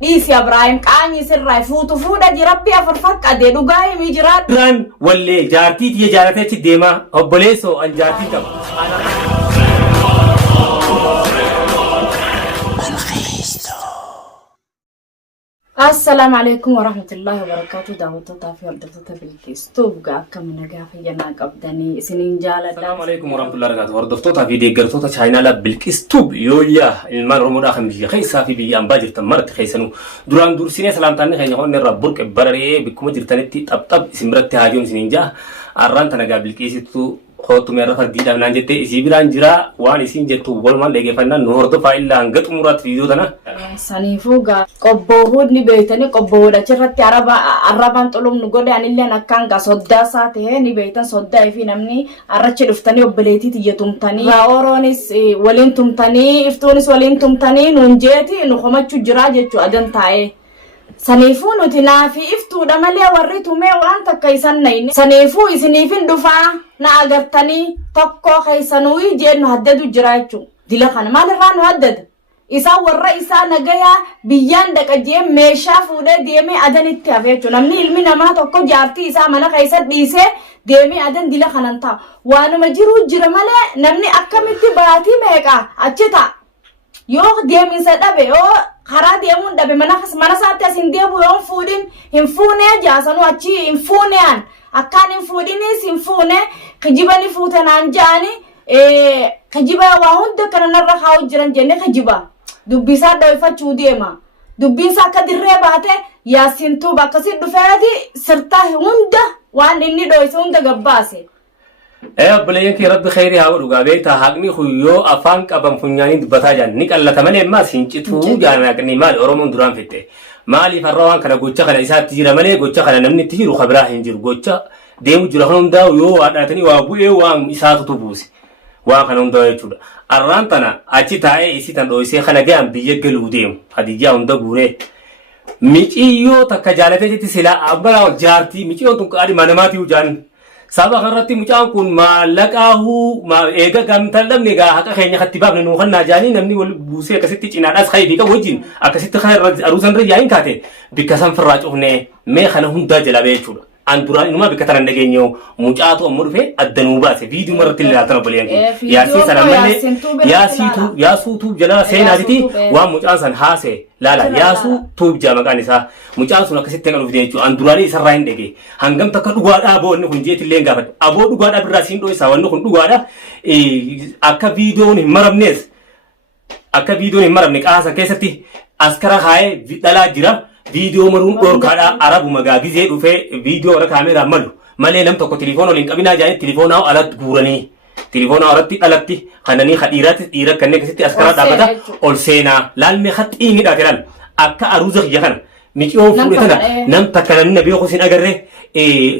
ديس يا إبراهيم كأني سر فوتو فودا جربي أفرفك أدي دقاي ميجرات ران ولا جارتي تي جارتي تديما أبليسو أن جارتي تب السلام عليكم ورحمة الله وبركاته. دعوة طافي وردفتها بالكيستوب كم نجاح ينا قبضني سنين جالة. السلام عليكم ورحمة الله وبركاته. وردفتها في ديجرتها شاينا لا بالكيستوب يويا المر مراخ مجي خيسا في بيان باجر تمرت خيسنو دران دور سنين سلام تاني خينا هون نربورك برري بكم جرتنتي طب سمرت هاجون سنين جا أران تناجا بالكيستو خود ميرا فردي دامنا جتة إسيبران جرا وان إسين جتو والمان لقى فننا نور تو فايل لانجت مرات فيديو تنا سنيفوغا قبوهود نبيتني قبوهود أشرت عربان تلوم نقول يعني اللي أنا كان قصدا ساته نبيتن صدا في نمني أرتش لفتني وبليتي تيجتم تاني راورونيس ولين تم تاني إفتونيس ولين تم تاني نونجيتي نخمت شو جراجة شو أدن تاي سنيفون وتنافي إفتو دمالي وريتو مي وأنت كيسان نين سنيفو إسنيفين دفع ناقرتني تقو خيسانوي جين هددو جراجو دلخان مال رانو هدد إسا والرئيسا نغايا بيان دك جيم ميشا فوده ديمي أدن اتفاجو نمني علمي نما تقو جارتي إسا منا خيسات بيسي ديمي أدن دلخان انتا وانو مجيرو جرمالي نمني أكامتي باتي ميكا أچتا يوخ ديمي سدابي يو خرا ديمون دابي mana saate asin deebu yoon fuudhin hin fuune jaasanu achi hin fuunean akkaan hin fuudhinis hin fuune kijibani fuutanaan jaani kijiba waa hunda kana narra kaa'u jiran jenne kijiba dubbisaa dhoofachuu deema dubbiinsa akka dirree baate yaasintuu bakkasi dhufeeti sirta hunda waan inni dhoofise hunda gabbaase أبليين كي رب خيري هاو رجابيتا هاجني خيو أفانك أبام فنياني دبتاجان نيك الله تمنى ما سينشتو جانا كني مال أورمون درام فيته مالي فروان كنا قوتشا كنا إسات تجرا مالي قوتشا كنا نمني تجرو خبراه هنجر قوتشا ديم جرهون دا ويو أداتني وابوي وام إسات تبوس وام كنا دا يجودا أرانتنا أشي تاعي إسي تندويسي خنا جام بيجلو ديم هدي جام دا بوري ميشيو تكجالته جت سلا أبلا جارتي ميشيو تونكاري مناماتي وجان سابقا رتي مجان كون ما لقاه ما إيجا كم تلم نجا هكا خيني خطيباب نوخن ناجاني نمني والبوسي كسيتي جناس خايفي كوجين أكسيت خير أروزن رجعين كاتي بكسام فراج هنا ما خنهم دا جلابي شورا أنتوران إنما بكتران نجينيو مجاتو أمور في الدنوبات فيديو مرة تلي لاتنا بليان يا سي سلامني يا سو توب جلا سين هذي ومجان سن هاسه لا ياسو توب جامع كانيسا مجان سونا كسيت تنقل فيديو أنتوراني سراين دقي هنگم تكر دوغادا أبو إنه كنجي تلين غافت أبو دوغادا براسين دوي سوى إنه كن دوغادا أكا فيديو نمرمنيس أكا فيديو نمرمنيك آسا كيسرتي أسكرا هاي دلا جرا فيديو مرون أوركادا عرب مغابي زي وفي فيديو ورا كاميرا ملو مالي لم تكو تليفون لينك أبينا جاي تليفون أو ألت غوراني تليفون أورتي ألتي خناني خديرات إيرا كنك ستي أسكرا دابتا أولسينا لال مخط إيني داكران أكا أروزخ يخنا ميشيو فورتنا نم تكلم نبيه خسين أجره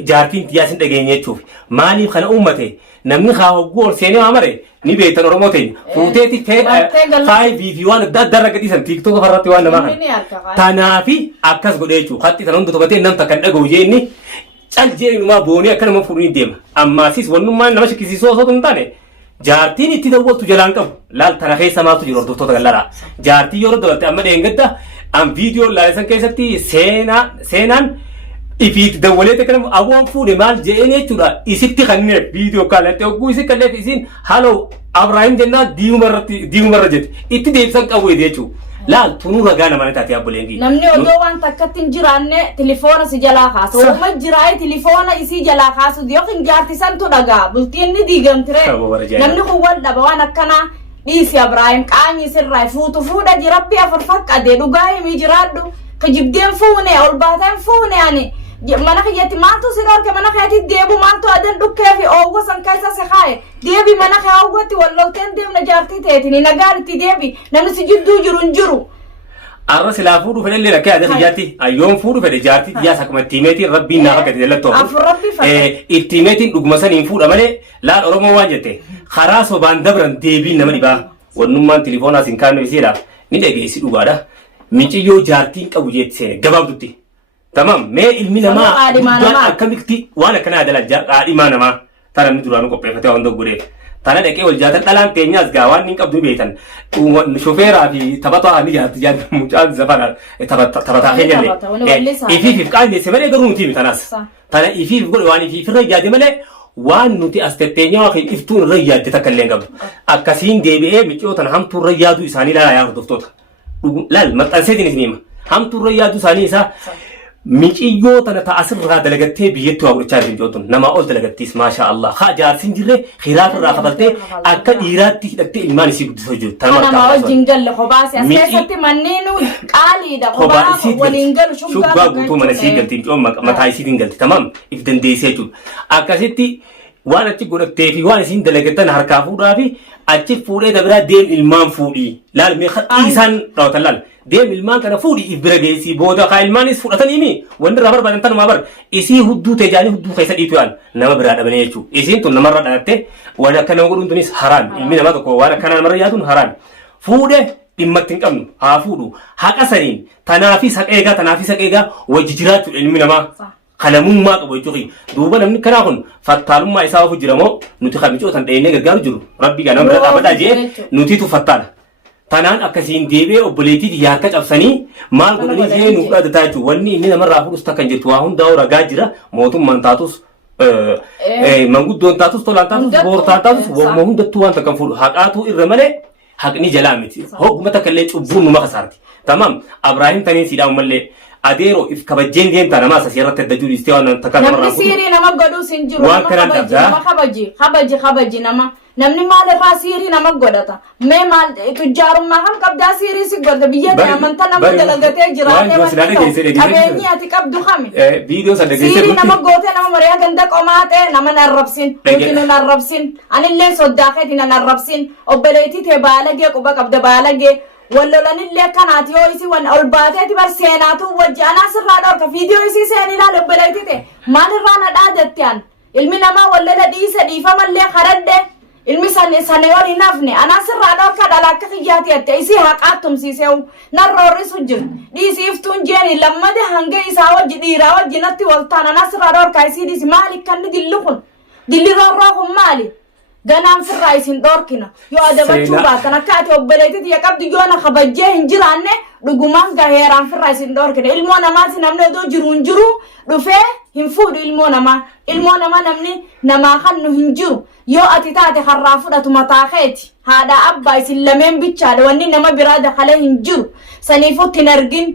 جارتين تياسين دعيني تشوف مالي خنا أمته نمني خاو قول سيني عمره نبيه تنورموتين فوتي في فاي فيديوان دا درجة ديسن تيك توك فرات يوان نما تنافي أكاس قديشو خاتي تنون دتوبتين نم تكلم أجوجيني تالجيني نما بوني أكلم مفروض ديم أما سيس ونما نمشي كيسي سوسو تنتانه جارتين اتداول تجلان كم لال تناخي سما تجرور دوتو تغلرا جارتي يورو دولت أما دينغدا أم فيديو لازم كيسرتي سينان إفيت دولت كلام أبوان فوري مال جيني تورا إسيتي خنّي فيديو كله تيوكو إسي كله إسين هالو أبراهيم جنّا ديو مرة جت إتدي بسنك أبوي ديشو لا تنو رجعنا ما نتاتي أبولينجي نمني أدوان تكتين جيرانه تليفون سجلا خاص وما جيرانه تليفون إسي جلا خاص ديوكين جارتي سانتو دعا بلتين نديجم ترى نمني خوال دبوان أكنا ديس يا إبراهيم كأني سر فوتو فودا جربي أفرفك أدي دعاي ميجرادو كجبدين فونه أول بعدين فونه يعني mana khayati maanto sigar ke mana khayati debu maanto adan dukke fi ogo san kaisa se khaye debi mana khawati wallo ten dem na jarti tetini na garti debi nanu sijiddu juru arra sila fudu fele lera ke ada khayati ayon fudu fele jarti ya sakma timeti rabbi na ka de latto timeti dugmasan in fuda male la oromo wanjete kharaso bandabran debi na mani ba wonnumman telefona sin kanu isira ni dege isi dugada mici yo jarti qabujet se gababdutti تمام ما المينا ما أكملتي وأنا كنا هذا الجار إيمانا ما ترى ندرانو كوبي فتاة عندك غريب tana dhaqee wal jaatan dhalaan teenyaas gaa waan hin qabdu beekan shofeeraa fi taphataa ni jaatti jaatti mucaan zafana taphataa keenya ifiif qaanneesse malee garuu nuti tanas tana ifiif godhe waan ifiif irra jaate malee waan nuti as tetteenyaa waan iftuun irra yaadde takka illee qabdu akkasiin deebi'ee miccootan hamtuu irra yaaduu isaanii laalaa yaa hordoftoota laal maxxanseetiin isin hima hamtuu irra yaaduu isaanii isaa micciyoo tana ta'asirraa dalagattee biyyatti waa godhachaa jirti micootun namaa ol dalagattiis maasha Allah haa jaarsin jirre khilaaf irraa kabaltee akka dhiiraatti hidhattee ilmaan isii guddisoo jirtu namaa ol jingalle kobaasi as keessatti manneenu qaaliidha kobaa waliin galu shuggaa guutuu mana isii galti micoon mataa isiitiin galti tamam if dandeessee jechuudha akkasitti waan achi godhattee fi waan isiin dalagatan harkaa fuudhaa fi achi fuudhee dabiraa deem ilmaan fuudhii laal mee isaan raawwatan laal deem ilmaan kana fuudhii if bira geessii booda kaa ilmaanis fudhataniimi wanti irraa barbaadan tanumaa bar isii hudduu teejaanii hudduu keessa dhiitu yaan nama biraa dhabanii jechuudha isiin tun namarra dhalatte waan akka nama godhuun tunis haraam ilmi namaa tokko waan akka namarra yaatuun haraam fuudhee dhimmatti hin qabnu haa fuudhu haqa saniin tanaafis haqeegaa wajji jiraachuudha ilmi namaa kalamummaa qabu jechuudha duuba namni kanaa kun fattaalummaa isaa ofu jiramoo nuti kamicootan dheenee gargaaru jiru rabbii ganama bira dhaabadhaa jee nutiitu fattaala tanaan akkasiin deebi'ee obboleettiiti yaarka cabsanii maal godhanii jee nuuf dhaadataa jechuudha wanni inni namarraa fuudhus takkan jirtu waa hundaa'u ragaa jira mootummaan taatus manguddoon taatus tolaan taatus boortaan taatus wamma hundattuu waan takkan fuudhu haqaatu irra malee haqni jalaa miti hogguma takka illee cubbuun numa kasaarti tamam Abraahim tanii siidhaan mallee adeero if kabajjeen deemta namaa asirratti adda jiru istee waan takka namarraa namni siirii nama godhuu sin jiru waan kanaan dhabdaa nama kabaji nama namni maalirraa siirii nama godhata mee maal tujjaarummaa kan qabdaa siirii si godhata biyya amantaa nama dalagatee jiraatee qabeenyi ati qabdu kami siirii nama gootee nama mariyaa ganda qomaatee nama narrabsin nuti nu narrabsin anillee soddaakeeti na narrabsin obboleettii tee baalagee quba qabda baalagee wallolanillee kanaati yoo isi wan ol baateeti bar seenaatu wajji anaa sirraa dhorka viidiyoo isii seen ilaal obboleettii tee maalirraa na dhaadattean ilmi namaa wallola dhiifamallee karadde ilmi sane ol hin hafne anaa sirraa dhorka dhala akka kiyyaati jette isii haqaattumsiiseewu narroorrisu jiru dhiisiiftuun jeeni lammade hanga isaa wajji dhiiraa wajji natti waltaan anaa sirraa dhorka isii dhiisi maali kanni dilli kun dilli roorroo kun maali ganaan sirraa isin dhorkina yoo adabachuu baatan akka ati obboleettii ya qabdi yoo na kabajjee hin jiraanne dhugumaan gaheeraan firraa isin dhorkina ilmoo namaati namni odoo jiru dhufee hin fuudhu ilmoo namaa namni namaa kannu hin jiru yoo ati taate harraa fudhatu mataa keeti haadha abbaa isin lameen bichaadha wanni nama biraa dakalee hin jiru saniifutti hin argin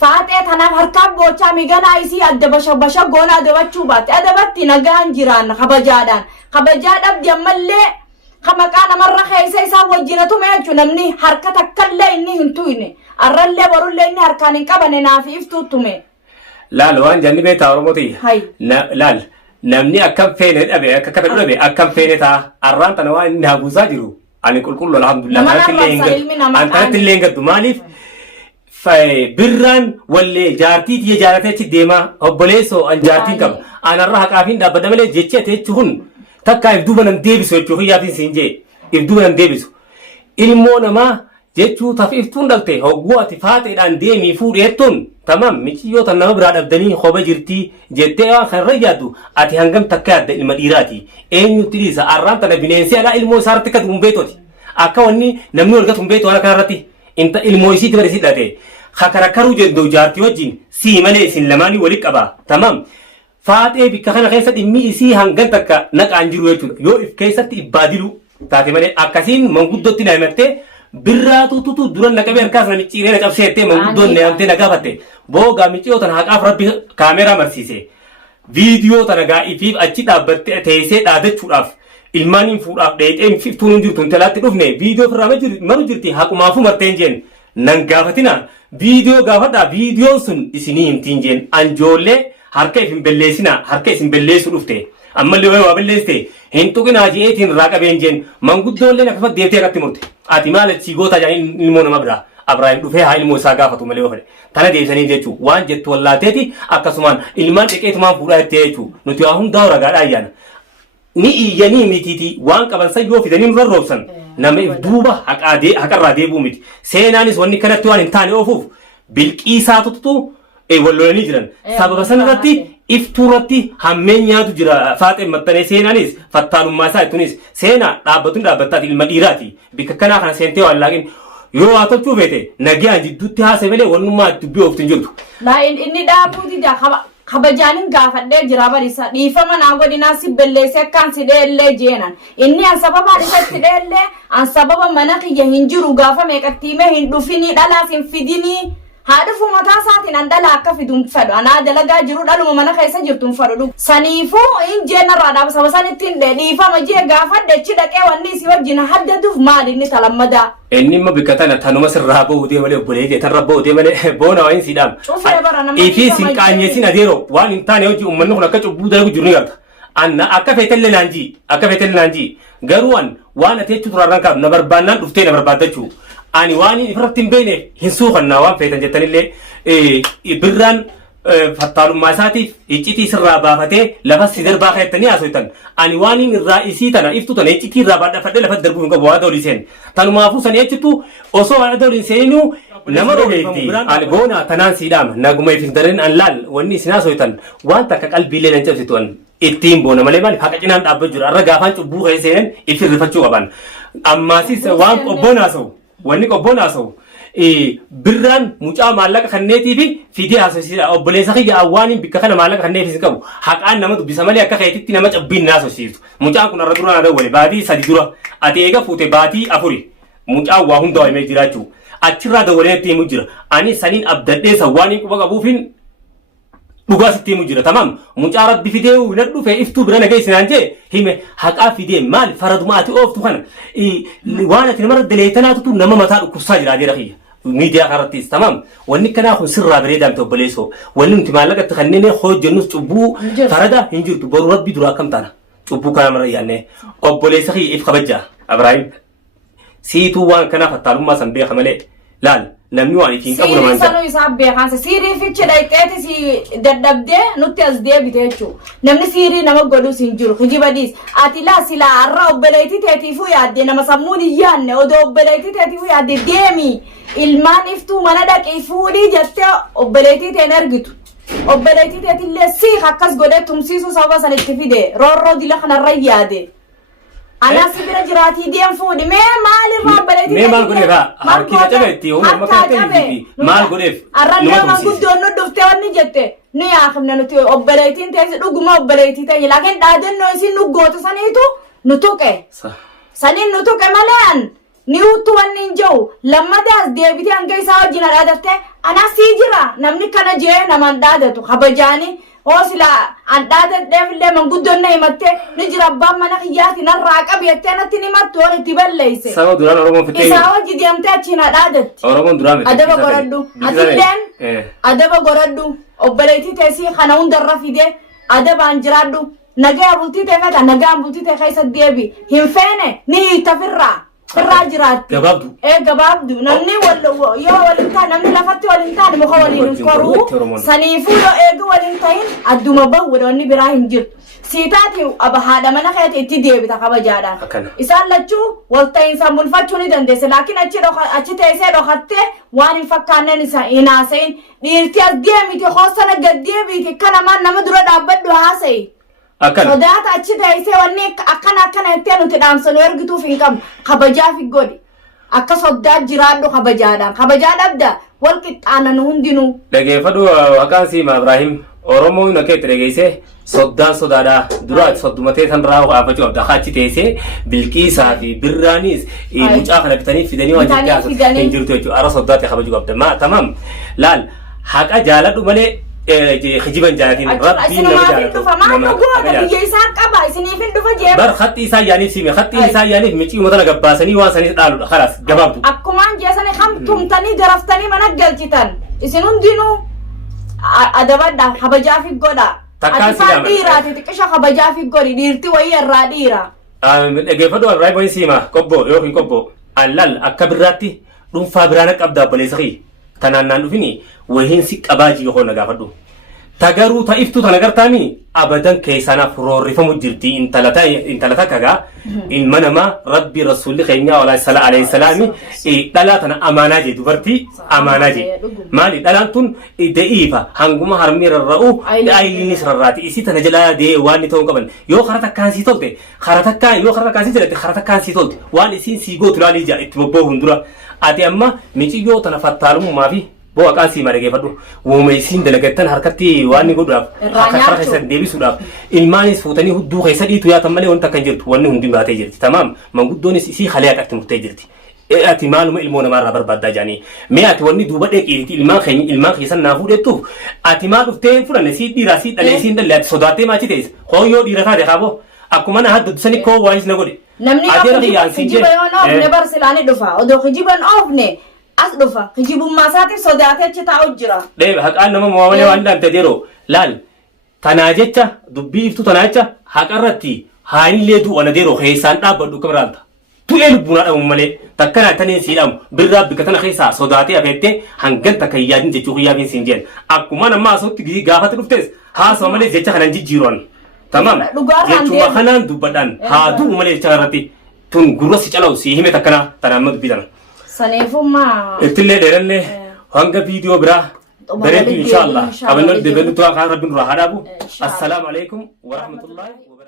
faatee tanaaf harkaa boochaa miganaa isii adda basha goona adabachuu baatte adabatti nagaan jiraanna kabajaa dhabdi ammallee kamaqaa namarra keessa isaa wajjinatu meechu namni harka takkallee inni hin tuyne arrallee borullee inni harkaan hin qabane naafi iftuuttume laal waan janni beektaa oromooti laal namni akkam feene dhabe akka kafe dhabe akkam feene taa arraan tana waan inni haabuusaa jiru ani qulqullu alhamdulillah antanatti illee hin gaddu maaliif birraan wallee jaartii tiyya jaalateetti deemaa obboleessoo an jaartiin qaba anarra haqaafiin dhaabbata malee jechi ate jechuun takkaa if duuba nan deebisu jechuu hiyyaatiin siin jee if duuba nan deebisu ilmoo namaa jechuu taf iftuun dhalte hogguu ati faaxeedhaan deemii fuudheettuun tamam miciyyoota nama biraa dhabdanii hoba jirtii jettee waan kanarra yaaddu ati hangam takka yaadda ilma dhiiraati eenyutti dhiisa arraan tana bineensi alaa ilmoo isaarratti katu humbeetoti akka wanni namni walgatu humbeetu waan kanarratti inta ilmoo isiiti bari sidhate kakarakaru jendo jaartii wajjin sii malee isin lamaanii walitti qabaa tamam faaxee bikka kana keessa dhimmi isii hangan takka naqaan jiru jechuudha yoo if keessatti ibbaadilu taate malee akkasiin manguddootti na himattee birraa tututu duran naqabee harkaas na micciiree na cabseettee manguddoon na himtee na gaafatte boogaa micciyoo tana haqaaf rabbi kaameeraa marsiise viidiyoo tana gaa'ifiif achi dhaabbattee teessee dhaadachuudhaaf ilmaaniin fuudhaaf dheexee fiftuun hin jirtu intalaatti dhufne viidiyoo firraa maru jirti haqumaafuu marteen jeen nan gaafatina viidiyoo gaafadhaa viidiyoon sun isinii himtiin jeen anjoollee harka isin belleessina harka isin belleessu dhufte ammallee waa belleessite hin tuqinaa jeetiin irraa qabeen jeen manguddoolleen akkasumas deebitee irratti murte ati maal achii goota jedhanii ilmoo nama biraa Abrahaam dhufee haa ilmoo isaa gaafatu malee ofale tana deebisanii jechuu waan jettu wallaateeti akkasumaan ilmaan dhiqeetumaan fuudhaa jettee jechuu nuti waa hundaa ragaadhaa ayyaana ni iyyanii mitiiti waan qaban san yoo fidanii nurra roobsan nama if duuba haqarraa deebuu miti seenaanis wanni kanatti waan hin taane oofuuf bilqiisaa tututu wallolanii jiran sababa sanarratti iftuuratti hammeenyaatu jira faaxee maxxanee seenaanis fattaalummaa isaa ittuunis seenaa dhaabbatuun dhaabbattaati ilma dhiiraati bikka kanaa kana seentee waan laaqin yoo haa tolchuu feete nagaan jidduutti haasa'e malee wannummaa dubbii ooftiin jirtu. Laa inni dhaabuuti kabajaanin gaafadhee jira barisa dhiifama naa godinaa si belleessee akkaan si dheellee jeenan inni an sababa adisatti dheellee an sababa mana kiyya hin jiru gaafa meeqattiimee hin dhufinii dhalaas hin fidinii haadhufu mataa isaatiin an dhala akka fiduun fedhu anaa dalagaa jiru dhaluma mana keessa jirtuun fedhu saniifuu hin jeenarraa dhaaba saba sanittiin dhiifama jee gaafadhe achi dhaqee wanni si wajjin haddatuuf maali inni talammadaa. Inni immoo bikka tana tanuma sirraa bahutee malee obboleetee tanarra bahutee malee boona waan siidhaam. Ifii sin qaanyeessin adeero waan hin taane hojii uummanni kun akka cubbuu dalagu jiru ni garta. Anna akka feetellee naanjii garuu waan ati jechuun turarraan qabu na barbaannaan dhuftee na barbaaddachuu. Ani waan ifirratti hin beekne hin suuqannaa waan feetan jettanillee birraan fattaalummaa isaatiif iccitii sirraa baafatee lafa si darbaa keettanii haasoitan ani waan irraa isii tana iftu tana iccitii irraa baadhafadhee lafa darbuu hin qabu waa dolii seen tanumaafuu san jechitu osoo waa dolii seenuu nama robeetti ani boona tanaan siidhaama naguma ifin dareen an laal wanni isin haasoitan waan takka qalbiilee nan cabsitu an ittiin boona malee maali haqa cinaan dhaabbatu jira arra gaafaan cubbuu kee seenan ifin rifachuu qaban ammaasis waan qobboon haasa'u wanni qobboon haasa'u birraan mucaa maallaqa kanneetii fi fidee haasofsiisa obboleessa kiyya awwaaniin bikka kana maallaqa kanneefis qabu haqaan nama dubbisa malee akka keetitti nama cabbiin na haasofsiisu mucaan kun irra dura na dawwale baatii 3 dura ati eega fuute baatii 4 mucaan waa hunda himee jiraachuu achirraa dawwalee itti himu jira ani saniin abdadhee sawwaaniin quba qabuufin dhugaa sitti himu jira tamam mucaa rabbi fidee na dhufe iftuu bira nageessinaan jee hime haqaa fidee maal faraduma ati ooftu kana waan ati namarra daleetanaatutu nama mataa dhukkubsaa jira adeera kiyya miidiyaa kanarrattis tamam wanni kanaa kun sirraa bareedaamte obboleessoo wanni nuti maallaqatti kanneen hojjennus cubbuu farada hin jirtu boru rabbi dura akkam taana cubbuu kana mara yaanne obboleessa kiyya if kabajjaa Abrahaam siituu waan kanaa fattaalummaa san beeka malee laal namni waan ittiin qabu namaan jira. Sirrii isaa beekansa siirii fichi dhayxeeti si dadhabdee nutti as deebite jechuudha. Namni siirii nama godhus hin jiru hijibadiis ati laa silaa har'a obboleettii teetiifuu yaadde nama sammuun hin yaadne odoo obboleettii teetiifuu yaadde deemi ilmaan iftuu mana dhaqii fuudhii jettee obboleettii teen argitu. Obboleettii teetillee siik akkas godhee tumsiisuu sababa sanitti fide roorroo dila kanarra yaade. Ana sibira jiraatii deem fuudhi mee maalirraa obboleettii mee maal godheef harkina cabeetti uumama keetti maal godheef arrannaa manguddoon nu dhuftee wanni jette ni yaafamne nuti obboleettiin teessi dhuguma obboleettii ta'e laakiin dhaadannoo isin nu gootu saniitu nu tuqe saniin nu tuqe malee ni uttu wanni hin jiru lammadaas deebitee hanga isaa wajjin dhaadatte ana sii jira namni kana jee namaan dhaadatu kabajaanii Osila andada devle mangudonna himatte ni jira abbaan mana kiyyaati narraa qabeettee natti ni mattu ol itti balleeyse. Sababa duraan Oromoon fittee isaa wajji deemtee achiin dhaadatti. Oromoon duraan fittee adaba goradhu atilleen adaba goradhu obboleettii teessii kana hundarra fide adabaan jiraadhu nagaa bultii ta'e fedha nagaan bultii ta'e keessa deebi hin feene ni hiittafirraa. Firraa jiraatti. Gabaabdu. Gabaabdu. Namni yoo waliin taane namni lafatti waliin taane muka waliin koruu saniifuu yoo eegu waliin ta'in adduma bahu wanni biraa hin jirtu. Siitaati haadha mana keetti itti deebita kabajaadhaan. Isaan lachuu walta'insaan bulfachuu ni dandeesse laakiin achi teessee dhokattee waan hin fakkaanneen hin haasa'in dhiirti as deemiti hoosana gad deebiiti kanamaan nama dura dhaabbadhu haasa'i. Sodaata achi taa'isee wanni akkana itti nuti dhaamsanu ergituuf hin qabnu kabajaa fi godhi akka sodaa jiraadhu kabajaadhaan kabajaa dhabda wal qixxaanan hundinuu. Dhageeffadhu haqaan siima Ibrahim Oromoon akka itti dhageessee soddaan sodaadhaa dura ati soddumatee san irraa qaafachuu qabda achi teessee bilqiisaa fi birraanis mucaa kana bitanii fidanii waan jettee hin jirtu jechuudha ara soddaatti kabajuu qabda tamam laal haqa jaaladhu malee. خجيبان جاكين ربي نما بر خطي إسا يعني سيمي خطي إسا يعني ميتي مثلا قباسني واسني قالوا خلاص جبابتو أكمان جاسني خم تمتني درفتني منقل جتان إسنون دينو أدبدا خبجا في الجودا أتفاد ديرا تتكشى خبجا في الجودي ديرتي وهي الراديرا جيفدو الراي بوين سيما كوبو يوكين كوبو اللال أكبراتي دون فابرانك أبدا بليسخي تنانان فيني وهين سيك أباجي يخون نقافدو تجارو تايفتو تناقرتاني أبدا كيسانا فرورفمو جرتي انتلتا كذا إن منما ربي رسول خيرنا عليه السلام دلاتنا أمانة جي دبرتي أمانة جي مالي دلانتون دقيفة هنقوم هرمير الرؤو أيلينيس رراتي إسي تنجلا دي واني تون قبل يو خرطك كان سيتولت خرطك كان سيتولت خرطك كان سيتولت واني سين سيغو تلالي جا اتببو هندورا أتي أما ميجي يو تنفتالمو ما في بو أكاسي مارجع فدو وميسين دلقتن حركتي واني قدرا حركة خيسان ديبي سودا المانيس فوتاني هدو خيسان إيتو يا تمالي وانتا كنجرت واني هندي باتي جرتي تمام من قدوني سي خليات أكتم تجرتي أتي معلومة المونا مرة برباد جاني ما أتي واني دوبا ديك إيتي المان خيسان نافود إتو أتي معلوم تين فرا نسيت دي راسيت أليسين دلات صداتي ما تيتيس خو يو دي رفا دخابو أكو مانا هاد دساني كو وايز نقولي نمني أكو خجيبا يون أوفني برسلاني دفا ودو خجيبا أوفني أصدفا خجيبو ماساتي صداتي أجتا أجرا ليه حق أنا ما موامني وانا تديرو لال تناجتة دبيفتو تناجتة حق أرتي هاي اللي دو وانا ديرو خيسان أبدو كمرانتا تقول بنا أمملي تكنا تاني سيلام برا بكتنا خيسا صداتي أبيتة هنجن تكيادين جتوخيا بين سنجين أكو ما نما صوت تجي قافة تكفتس ها سواملي جتة خنانجي جيرون تمام جتوما خنان دوبدان ها دو أمملي جتارتي تون غروس يجلو سيهمة تكنا تنامد بيدنا سنيفما اتلي ديرلي هانغا فيديو برا بريتو إن شاء الله قبل نبدأ بنتوقع ربنا رحابو السلام عليكم ورحمة الله وبركاته.